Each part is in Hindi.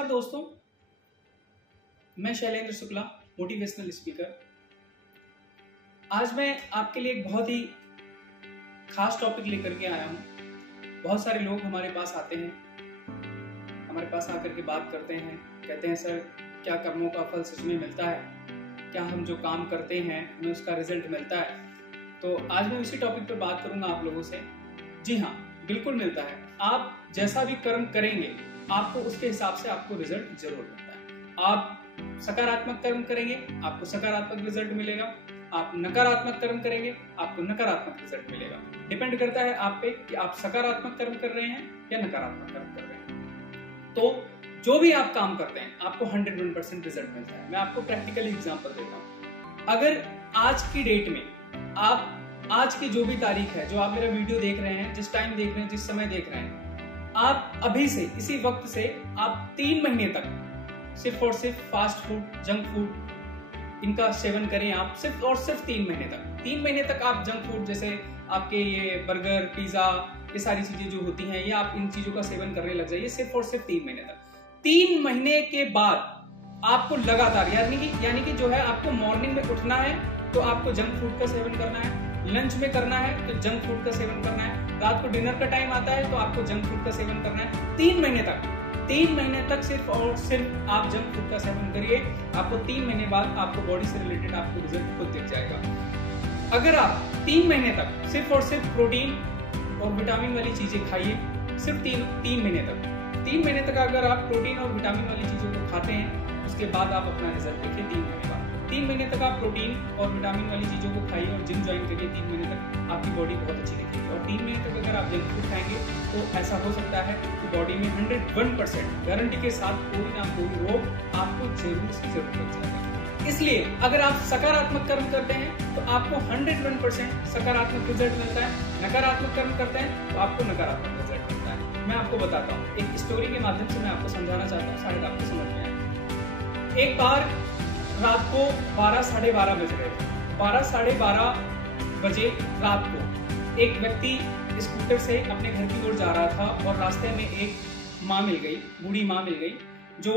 नमस्कार दोस्तों, मैं शैलेंद्र शुक्ला, मोटिवेशनल स्पीकर। आज मैं आपके लिए एक बहुत ही खास टॉपिक लेकर के आया हूँ। बहुत सारे लोग हमारे पास आते हैं, हमारे पास आकर के बात करते हैं, कहते हैं सर क्या कर्मों का फल सच में मिलता है? क्या हम जो काम करते हैं हमें उसका रिजल्ट मिलता है? तो आज मैं उसी टॉपिक पर बात करूंगा आप लोगों से। जी हाँ, बिल्कुल मिलता है। आप जैसा भी कर्म करेंगे आपको उसके हिसाब से आपको रिजल्ट जरूर मिलता है। आप सकारात्मक कर्म करेंगे आपको सकारात्मक रिजल्ट मिलेगा, आप नकारात्मक कर्म करेंगे आपको नकारात्मक रिजल्ट मिलेगा। डिपेंड करता है आप पे कि आप सकारात्मक कर्म कर रहे हैं या नकारात्मक कर्म कर रहे हैं। तो जो भी आप काम करते हैं आपको 101% रिजल्ट मिलता है। मैं आपको प्रैक्टिकल एग्जांपल देता हूँ। अगर आज की डेट में आप आज की जो भी तारीख है, जो आप मेरा वीडियो देख रहे हैं, जिस टाइम देख रहे हैं, जिस समय देख रहे हैं, आप अभी से इसी वक्त से आप 3 महीने तक सिर्फ और सिर्फ फास्ट फूड, जंक फूड इनका सेवन करें। आप सिर्फ और सिर्फ 3 महीने तक 3 महीने तक आप जंक फूड जैसे आपके ये बर्गर, पिज्जा, ये सारी चीजें जो होती हैं, ये आप इन चीजों का सेवन करने लग जाइए सिर्फ और सिर्फ 3 महीने तक। 3 महीने के बाद आपको लगातार यानी कि जो है आपको मॉर्निंग में उठना है तो आपको जंक फूड का सेवन करना है, लंच में करना है तो जंक फूड का सेवन करना है, रात को डिनर का टाइम आता है तो आपको जंक फूड का सेवन करना है। 3 महीने तक सिर्फ और सिर्फ आप जंक फूड का सेवन करिए। आपको 3 महीने बाद आपको बॉडी से रिलेटेड आपको रिजल्ट खुद दिख जाएगा। अगर आप 3 महीने तक सिर्फ और सिर्फ प्रोटीन और विटामिन वाली चीजें खाइए, सिर्फ 3 महीने तक 3 महीने तक अगर आप प्रोटीन और विटामिन वाली चीजों को खाते हैं, उसके बाद आप अपना रिजल्ट देखिए 3 महीने बाद। 3 महीने तक आप प्रोटीन और विटामिन वाली चीजों को खाइए और जिम ज्वाइन करिए। 3 महीने तक आपकी बॉडी बहुत अच्छी दिखेगी। और 3 महीने तक अगर आप जंक फूड खाएंगे तो ऐसा हो सकता है कि बॉडी में 101% गारंटी के साथ कोई ना कोई रोग आपको जरूर से जरूर लग जाएगा। इसलिए अगर आप सकारात्मक कर्म करते हैं तो आपको 101% सकारात्मक रिजल्ट मिलता है। नकारात्मक कर्म करते हैं तो आपको नकारात्मक रिजल्ट मिलता है। मैं आपको बताता हूँ, एक स्टोरी के माध्यम से मैं आपको समझाना चाहता हूँ, शायद आपको समझ में आए। एक बार रात को 12 साढ़े 12 बज रहे थे। 12 साढ़े 12 बजे रात को एक व्यक्ति स्कूटर से अपने घर की ओर जा रहा था और रास्ते में एक माँ मिल गई, बूढ़ी माँ मिल गई, जो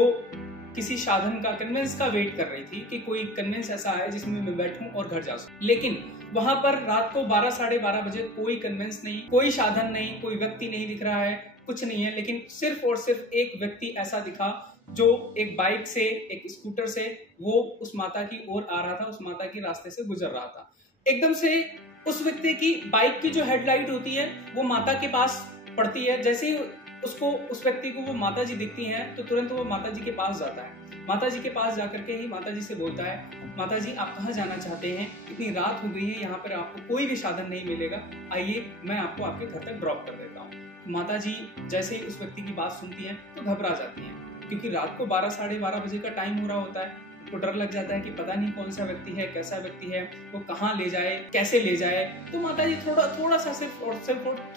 किसी साधन का, कन्वेंस का वेट कर रही थी कि कोई कन्वेंस ऐसा है जिसमें मैं बैठूं और घर जा सकूं। लेकिन वहां पर रात को 12 साढ़े 12 बजे कोई कन्वेंस नहीं, कोई साधन नहीं, कोई व्यक्ति नहीं दिख रहा है, कुछ नहीं है। लेकिन सिर्फ और सिर्फ एक व्यक्ति ऐसा दिखा जो एक बाइक से, एक स्कूटर से वो उस माता की ओर आ रहा था, उस माता के रास्ते से गुजर रहा था। एकदम से उस व्यक्ति की बाइक की जो हेडलाइट होती है वो माता के पास पड़ती है। जैसे ही उसको, उस व्यक्ति को वो माता जी दिखती हैं तो तुरंत वो माता जी के पास जाता है। माता जी के पास जाकर के ही माता जी से बोलता है, माता जी आप कहाँ जाना चाहते हैं? इतनी रात हो गई है, यहाँ पर आपको कोई भी साधन नहीं मिलेगा, आइए मैं आपको आपके घर तक ड्रॉप कर देता हूँ। माता जी जैसे ही उस व्यक्ति की बात सुनती है तो घबरा जाती हैं, क्योंकि रात को 12 साढ़े 12 बजे का टाइम हो रहा होता है। उनको डर लग जाता है कि पता नहीं कौन सा व्यक्ति है, कैसा व्यक्ति है, वो कहाँ ले जाए, कैसे ले जाए। तो माता जी थोड़ा सा सिर्फ और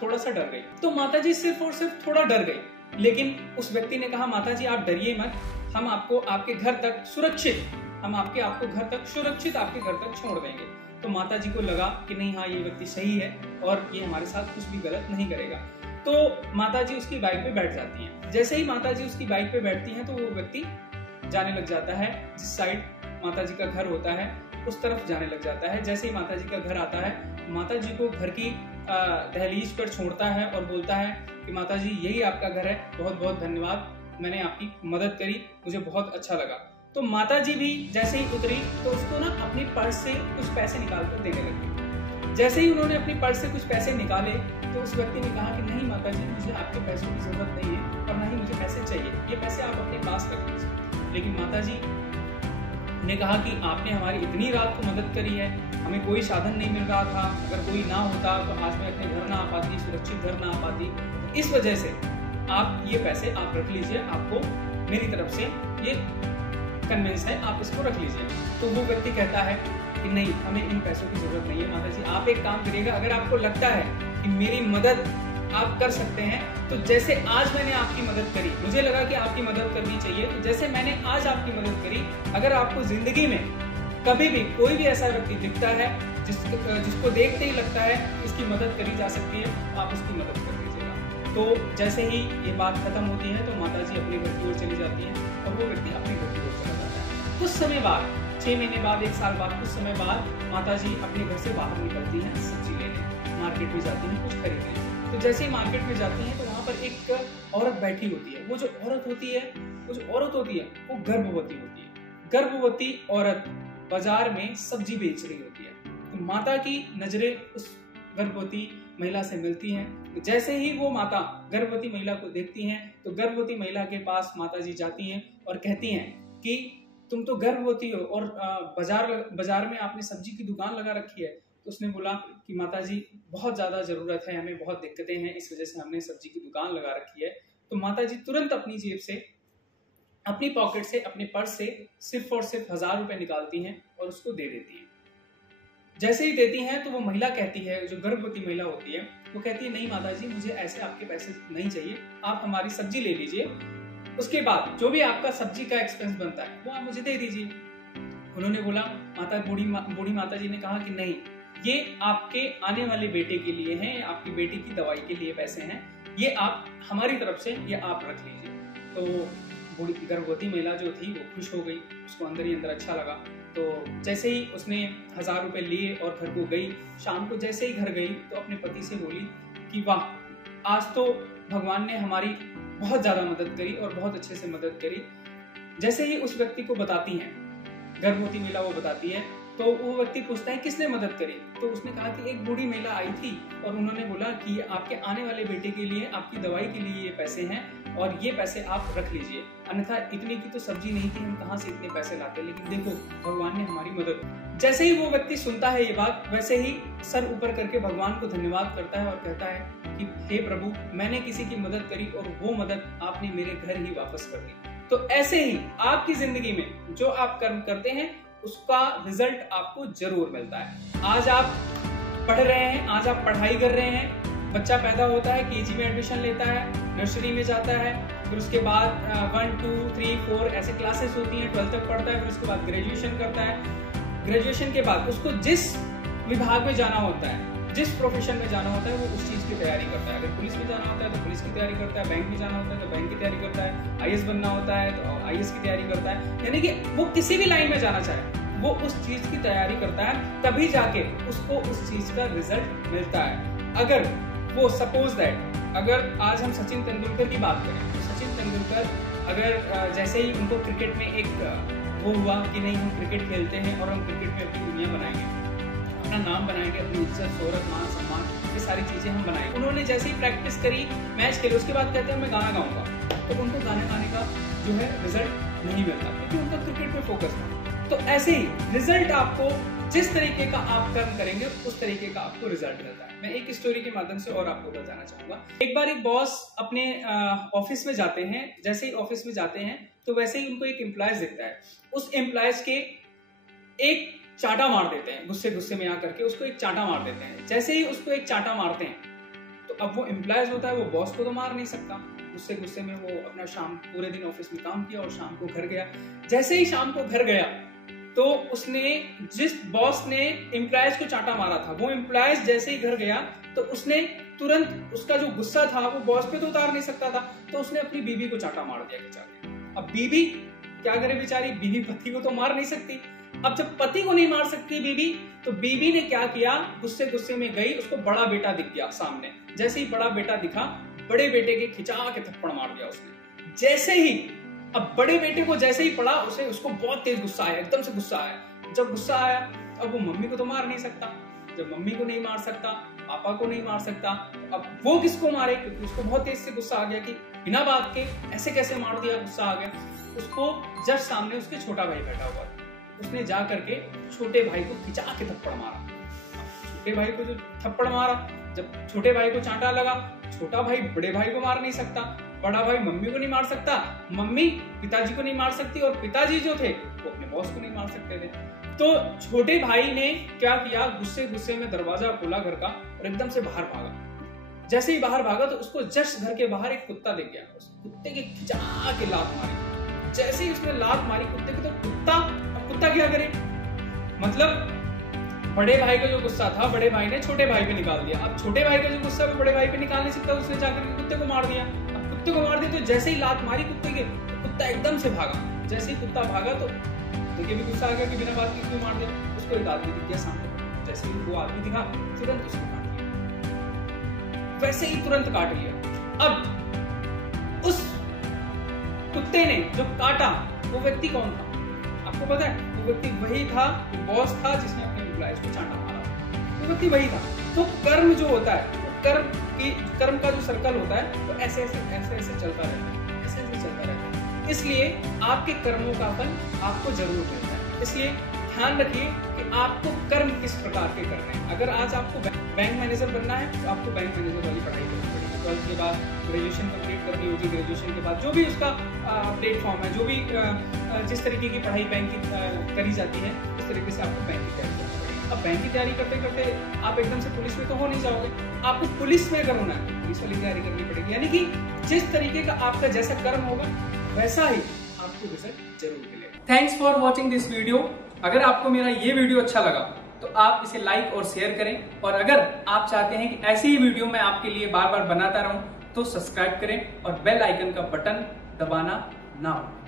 थोड़ा सा डर गई। तो माता जी सिर्फ और सिर्फ थोड़ा डर गई। लेकिन उस व्यक्ति ने कहा, माता जी आप डरिए मत, हम आपको आपके घर तक सुरक्षित, आपके घर तक छोड़ देंगे। तो माता जी को लगा कि नहीं, हाँ ये व्यक्ति सही है और ये हमारे साथ कुछ भी गलत नहीं करेगा। तो माता जी उसकी बाइक पे बैठ जाती हैं। जैसे ही माता जी उसकी बाइक पे बैठती हैं तो वो व्यक्ति जाने लग जाता है, जिस साइड माता जी का घर होता है उस तरफ जाने लग जाता है। जैसे ही माता जी का घर आता है, माता जी को घर की दहलीज पर छोड़ता है और बोलता है कि माता जी यही आपका घर है, बहुत बहुत धन्यवाद, मैंने आपकी मदद करी, मुझे बहुत अच्छा लगा। तो माता जी भी जैसे ही उतरी तो उसको ना अपनी पर्स से कुछ पैसे निकाल कर देने लगी। जैसे ही उन्होंने अपनी पर्स से कुछ पैसे निकाले तो उस व्यक्ति ने कहा कि नहीं माता जी, मुझे आपके पैसों की जरूरत नहीं है और ना ही मुझे पैसे चाहिए, ये पैसे आप अपने पास रख लीजिए। लेकिन माता जी ने कहा कि आपने हमारी इतनी रात को मदद करी है, हमें कोई साधन नहीं मिल रहा था, अगर कोई ना होता तो आज मैं अपने घर ना आ पाती, सुरक्षित घर ना आ पाती, इस वजह से आप ये पैसे आप रख लीजिए, आपको मेरी तरफ से ये कन्वेंस है, आप इसको रख लीजिए। तो वो व्यक्ति कहता है कि नहीं, हमें इन पैसों की जरूरत नहीं है माता जी, आप एक काम करिएगा, अगर आपको लगता है कि मेरी मदद आप कर सकते हैं तो जैसे आज मैंने आपकी मदद करी, मुझे लगा कि आपकी मदद करनी चाहिए, तो जैसे मैंने आज आपकी मदद करी, अगर आपको जिंदगी में कभी भी कोई भी ऐसा व्यक्ति दिखता है जिसको देखते ही लगता है इसकी मदद करी जा सकती है, आप उसकी मदद कर दीजिएगा। तो जैसे ही ये बात खत्म होती है तो माता जी अपने घर की ओर चली जाती हैं। वो व्यक्ति अपने घर की ओर चला जाता है। कुछ समय बाद, 6 महीने बाद, 1 साल बाद, कुछ समय बाद माताजी अपने घर से बाहर निकलती हैं सब्जी लेने, मार्केट में जाती हैं कुछ खरीदने। तो जैसे ही मार्केट में जाती हैं तो वहाँ पर एक औरत बैठी होती है। वो जो औरत होती है वो गर्भवती होती है। गर्भवती औरत बाजार में सब्जी बेच रही होती है। तो माता की नजरें उस गर्भवती महिला से मिलती हैं। जैसे ही वो माता गर्भवती महिला को देखती हैं तो गर्भवती महिला के पास माताजी जाती हैं और कहती हैं कि तुम तो गर्भवती हो और बाजार में आपने सब्जी की दुकान लगा रखी है। तो उसने बोला कि माताजी बहुत ज़्यादा ज़रूरत है, हमें बहुत दिक्कतें हैं, इस वजह से हमने सब्जी की दुकान लगा रखी है। तो माताजी तुरंत अपनी जेब से, अपनी पॉकेट से, अपने पर्स से सिर्फ और सिर्फ 1000 रुपये निकालती हैं और उसको दे देती हैं। जैसे ही देती हैं तो वो महिला कहती है, जो गर्भवती महिला होती है, वो कहती है नहीं माताजी, मुझे ऐसे आपके पैसे नहीं चाहिए, आप हमारी सब्जी ले लीजिए, उसके बाद जो भी आपका सब्जी का एक्सपेंस बनता है वो आप मुझे दे दीजिए। उन्होंने बोला, बूढ़ी माता जी ने कहा कि नहीं, ये आपके आने वाले बेटे के लिए हैं, आपकी बेटी की दवाई के लिए पैसे हैं, ये आप हमारी तरफ से ये आप रख लीजिए। तो बूढ़ी गर्भवती महिला जो थी वो खुश हो गई, उसको अंदर ही अंदर अच्छा लगा। तो जैसे ही उसने 1000 रुपये लिए और घर को गई, शाम को जैसे ही घर गई तो अपने पति से बोली कि वाह, आज तो भगवान ने हमारी बहुत ज्यादा मदद करी और बहुत अच्छे से मदद करी। जैसे ही उस व्यक्ति को बताती हैं, गर्भवती महिला वो बताती है, तो वो व्यक्ति पूछता है किसने मदद करी। तो उसने कहा कि एक बूढ़ी महिला आई थी और उन्होंने बोला कि आपके आने वाले बेटे के लिए, आपकी दवाई के लिए ये पैसे हैं और ये पैसे आप रख लीजिए, अन्यथा इतनी की तो सब्जी नहीं थी, हम कहाँ से इतने पैसे लाते, लेकिन देखो भगवान ने हमारी मदद। जैसे ही वो व्यक्ति सुनता है ये बात, वैसे ही सर ऊपर करके भगवान को धन्यवाद करता है और कहता है कि हे प्रभु, मैंने किसी की मदद करी और वो मदद आपने मेरे घर ही वापस कर दी। तो ऐसे ही आपकी जिंदगी में जो आप कर्म करते हैं उसका रिजल्ट आपको जरूर मिलता है। आज आप पढ़ रहे हैं, आज आप पढ़ाई कर रहे हैं, बच्चा पैदा होता है, केजी में एडमिशन लेता है, नर्सरी में जाता है, फिर उसके बाद 1, 2, 3, 4 ऐसे क्लासेस होती हैं, 12 तक पढ़ता है, फिर उसके बाद ग्रेजुएशन करता है। ग्रेजुएशन के बाद उसको जिस विभाग में जाना होता है, जिस प्रोफेशन में जाना होता है, वो उस चीज की तैयारी करता है। अगर पुलिस में जाना होता है तो पुलिस की तैयारी करता है, बैंक में जाना होता है तो बैंक की तैयारी करता है, आईएएस बनना होता है तो आईएएस की तैयारी करता है। यानी कि वो किसी भी लाइन में जाना चाहे वो उस चीज की तैयारी करता है, तभी जाके उसको उस चीज का रिजल्ट मिलता है। अगर वो सपोज दैट, अगर आज हम सचिन तेंदुलकर की बात करें तो सचिन तेंदुलकर अगर जैसे ही उनको क्रिकेट में एक वो हुआ कि नहीं, हम क्रिकेट खेलते हैं और हम क्रिकेट में अपनी दुनिया बनाएंगे, अपना नाम बनाएंगे, अपनी इज्जत, शोहरत, मान सम्मान, ये सारी चीजें हम बनाएंगे। उन्होंने जैसे ही प्रैक्टिस करी, मैच खेले, उसके बाद कहते हैं मैं गाना गाऊंगा, तो उनको गाने गाने का जो है रिजल्ट नहीं मिलता क्योंकि उनका क्रिकेट में फोकस था। तो ऐसे ही रिजल्ट आपको जिस तरीके का आप कर्म करेंगे उस तरीके का आपको रिजल्ट मिलता है। मैं एक स्टोरी के माध्यम से और आपको बताना चाहूंगा। एक बार एक बॉस अपने ऑफिस में जाते हैं, जैसे ही ऑफिस में जाते हैं तो वैसे ही उनको एक एम्प्लॉयज दिखता है। उस एम्प्लॉयज के एक चाटा मार देते हैं, गुस्से में आकर के उसको एक चाटा मार देते हैं। जैसे ही उसको एक चाटा मारते हैं तो अब वो एम्प्लॉयज होता है, वो बॉस को तो मार नहीं सकता। गुस्से में वो अपना शाम पूरे दिन ऑफिस में काम किया और शाम को घर गया। जैसे ही शाम को घर गया तो उसने, जिस बॉस ने एम्प्लॉयज को चाटा मारा था, वो एम्प्लॉयज जैसे ही घर गया तो उसने तुरंत, उसका जो गुस्सा था वो बॉस पे तो उतार नहीं सकता था, तो उसने अपनी बीवी को चाटा मार दिया बेचारे। अब बीवी क्या करे बेचारी, बीवी पति को तो मार नहीं सकती। अब जब पति को नहीं मार सकती बीवी, तो बीवी ने क्या किया, गुस्से में गई, उसको बड़ा बेटा दिख गया सामने। जैसे ही बड़ा बेटा दिखा, बड़े बेटे के खिंचा के थप्पड़ मार दिया उसने। जैसे ही, अब बड़े बेटे को जैसे ही पड़ा, उसको बहुत तेज गुस्सा आया, एकदम से गुस्सा आया। जब गुस्सा आया, अब वो मम्मी को तो मार नहीं सकता, जब मम्मी को नहीं मार सकता, पापा को नहीं मार सकता, अब वो किसको मारे, क्योंकि उसको बहुत तेज से गुस्सा आ गया कि बिना बात के ऐसे कैसे मार दिया, गुस्सा आ गया। उसको जस्ट सामने उसके छोटा भाई बैठा हुआ था, उसने जा करके छोटे भाई को खिंचा के थप्पड़ मारा। छोटे भाई को जो थप्पड़ मारा, जब छोटे भाई को चांटा लगा, छोटा भाई बड़े भाई को मार नहीं सकता, बड़ा भाई मम्मी को नहीं मार सकता, मम्मी पिताजी को नहीं मार सकती, और पिताजी जो थे वो अपने बॉस को नहीं मार सकते थे। तो छोटे भाई ने क्या किया, गुस्से में दरवाजा खोला घर का और एकदम से बाहर भागा। जैसे ही बाहर भागा तो उसको जस्ट घर के बाहर एक कुत्ता दिख गया, उस कुत्ते के खिंचा के लात मारी। जैसे ही उसने लात मारी कुत्ते की, तो कुत्ता क्या करे, मतलब बड़े भाई का जो गुस्सा था बड़े भाई ने छोटे भाई पे निकाल दिया। अब छोटे भाई का जो गुस्सा वो बड़े भाई पे निकाल नहीं सकता, उसने जाकर के कुत्ते को मार दिया। अब कुत्ते को मार दिया तो जैसे ही लात मारी कुत्ते के, कुत्ता एकदम से भागा। जैसे ही कुत्ता भागा तो देखिए भी गुस्सा आ गया कि बिना बात के क्यों मार दिया। उसको एक आदमी दिख गया सामने, जैसे ही वो आदमी दिखा तुरंत उसको काट लिया, वैसे ही तुरंत काट लिया। अब उस कुत्ते ने जो काटा वो व्यक्ति कौन था आपको पता है? वो व्यक्ति वही था, वो बॉस था जिसने अपने एम्प्लॉइज को चांटा मारा। वो व्यक्ति वही था। तो कर्म जो होता है, कर्म का जो सर्कल होता है वो ऐसे ऐसे चलता रहता है, ऐसे ऐसे चलता रहता है। इसलिए आपके कर्मों का फल आपको जरूर मिलता है। इसलिए ध्यान रखिए कि आपको कर्म किस प्रकार के करने हैं। अगर आज आपको बैंक मैनेजर बनना है तो आपको बैंक मैनेजर वाली पढ़ाई करनी पड़ेगी। 12th के बाद ग्रेजुएशन कंप्लीट करनी होगी, ग्रेजुएशन के बाद जो भी उसका प्लेटफॉर्म है, जो भी जिस तरीके की पढ़ाई बैंक की करी जाती है उस तरीके से आपको बैंक की तैयारी करनी पड़ेगी। अब बैंक की तैयारी करते करते आप एकदम से पुलिस में तो हो नहीं जाओगे, आपको पुलिस में अगर होना है तो पुलिस वाली तैयारी करनी पड़ेगी। यानी कि जिस तरीके का आपका जैसा कर्म होगा वैसा ही आपको रिजल्ट जरूर मिलेगा। Thanks for watching this video. अगर आपको मेरा ये वीडियो अच्छा लगा तो आप इसे लाइक और शेयर करें, और अगर आप चाहते हैं कि ऐसी ही वीडियो मैं आपके लिए बार बार बनाता रहूं तो सब्सक्राइब करें और बेल आइकन का बटन दबाना ना भूलें।